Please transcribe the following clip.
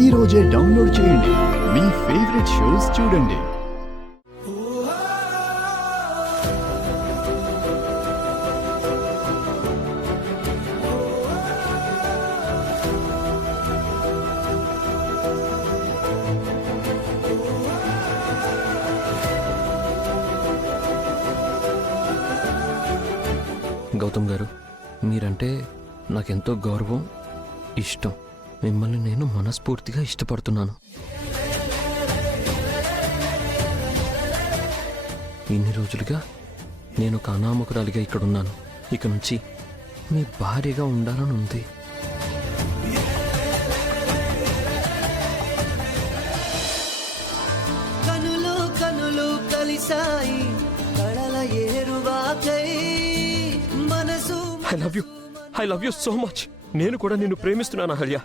ఈ రోజే డౌన్లోడ్ చేయండి. మీ ఫేవరెట్ షోస్ చూడండి. గౌతమ్ గారు, మీరంటే నాకెంతో గౌరవం, ఇష్టం. మిమ్మల్ని నేను మనస్ఫూర్తిగా ఇష్టపడుతున్నాను. ఇన్ని రోజులుగా నేను ఒక అనామకురాలిగా ఇక్కడున్నాను. ఇక నుంచి మీ భార్యగా ఉండాలని ఉంది. కనులు కనులు కలిసాయి కళల ఏరువాకై మనసు I love you so much. నేను కూడా నిన్ను ప్రేమిస్తున్నాను అహల్య.